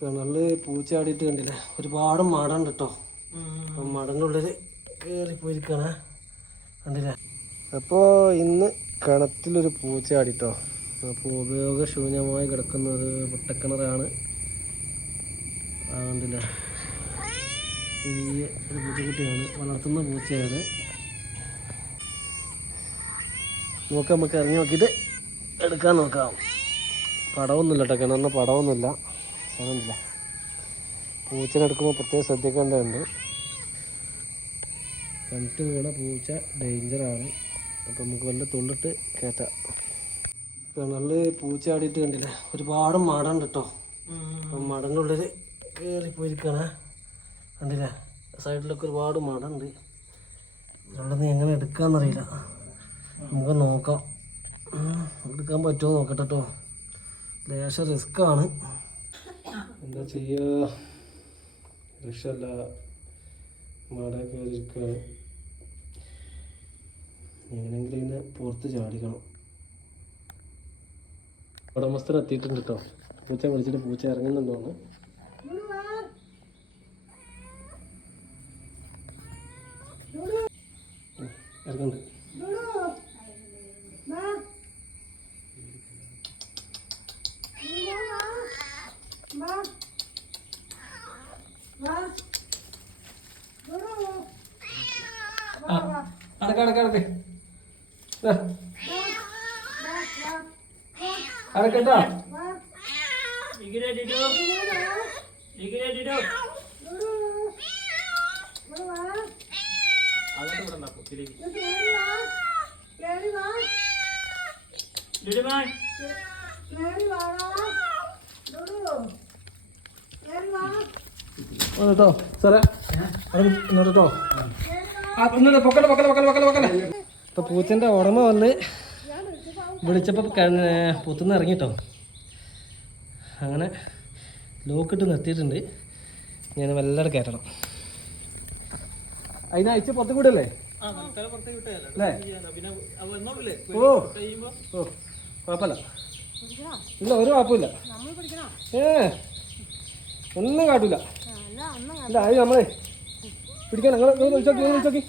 കിണറില് പൂച്ച ആടിയിട്ട് കണ്ടില്ലേ, ഒരുപാട് മടമുണ്ട് കേട്ടോ. അപ്പം മടൻ്റെ ഉള്ളിൽ കയറിപ്പോയിരിക്കണേ, കണ്ടില്ലേ. അപ്പോൾ ഇന്ന് കിണറ്റിലൊരു പൂച്ച ആടിട്ടോ. അപ്പോൾ ഉപയോഗശൂന്യമായി കിടക്കുന്ന ഒരു പൊട്ടക്കിണറാണ്. കണ്ടില്ലേ, ചെറിയ ഒരു പൂച്ചക്കുട്ടിയാണ്, വളർത്തുന്ന പൂച്ചയാണ്. നമുക്ക് ഇറങ്ങി നോക്കിയിട്ട് എടുക്കാൻ നോക്കാം. പടമൊന്നുമില്ല കേട്ടോ, കിണറിന് പടമൊന്നുമില്ല. അങ്ങനെയില്ല, പൂച്ചനെ എടുക്കുമ്പോൾ പ്രത്യേകം ശ്രദ്ധിക്കേണ്ടതുണ്ട്. കിണറ്റ് വീണ പൂച്ച ഡേഞ്ചറാണ്. അപ്പം നമുക്ക് വല്ല തുള്ളിട്ട് കയറ്റാം. കിണറിൽ പൂച്ച ആടിയിട്ട് കണ്ടില്ലേ, ഒരുപാട് മടമുണ്ട് കേട്ടോ. അപ്പം മടൻ്റെ ഉള്ളിൽ കയറിപ്പോയിരിക്കണേ, കണ്ടില്ലേ. സൈഡിലൊക്കെ ഒരുപാട് മടമുണ്ട്. അവിടെ നിന്ന് എങ്ങനെ എടുക്കാമെന്നറിയില്ല, നമുക്ക് നോക്കാം. എടുക്കാൻ പറ്റുമോ നോക്കട്ടെ കേട്ടോ. ലേശം റിസ്ക്കാണ്, എന്താ ചെയ്യുക, രക്ഷല്ല. മട കയറിയിരിക്കുകയാണ്. എങ്ങനെയെങ്കിലും ഇതിനെ പുറത്ത് ചാടിക്കണം. ഉടമസ്ഥൻ എത്തിയിട്ടുണ്ട് കേട്ടോ. പൂച്ച വിളിച്ചിട്ട് പൂച്ച ഇറങ്ങുന്നുണ്ടോന്ന്. ഇറങ്ങുന്നുണ്ട്. അടക്ക അടക്കട്ടോ. കേട്ടോ സാറേ, കേട്ടോ. ഇപ്പൊ പൂച്ചന്റെ ഉടമ വന്ന് വിളിച്ചപ്പോ പൂത്തുനിന്ന് ഇറങ്ങിട്ടോ. അങ്ങനെ ലോക്കിട്ട് നിർത്തിയിട്ടുണ്ട്. ഞാൻ വല്ലാതെ കയറ്റണം. അതിനെ അയച്ച് പുറത്ത് കൂടല്ലേ അല്ലേ? ഓ ഓ കുഴപ്പമില്ല, ഇല്ല ഒരു കുഴപ്പമില്ല. ഒന്നും കാട്ടൂല. ഇല്ല അത് നമ്മളെ പിടിക്കാൻ നിങ്ങൾ വിളിച്ചോക്കി വിളിച്ചോക്കി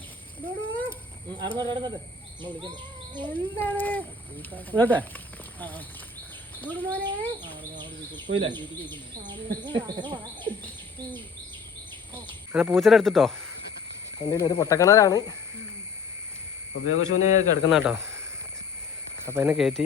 വിടട്ടെ. പോയില്ലേ? അങ്ങനെ പൂച്ചയുടെ എടുത്തിട്ടോ. എന്തെങ്കിലും ഒരു പൊട്ടക്കിണറാണ്, ഉപയോഗശൂന്യമായി കിടക്കുന്ന കേട്ടോ. അപ്പം അതിനെ കയറ്റി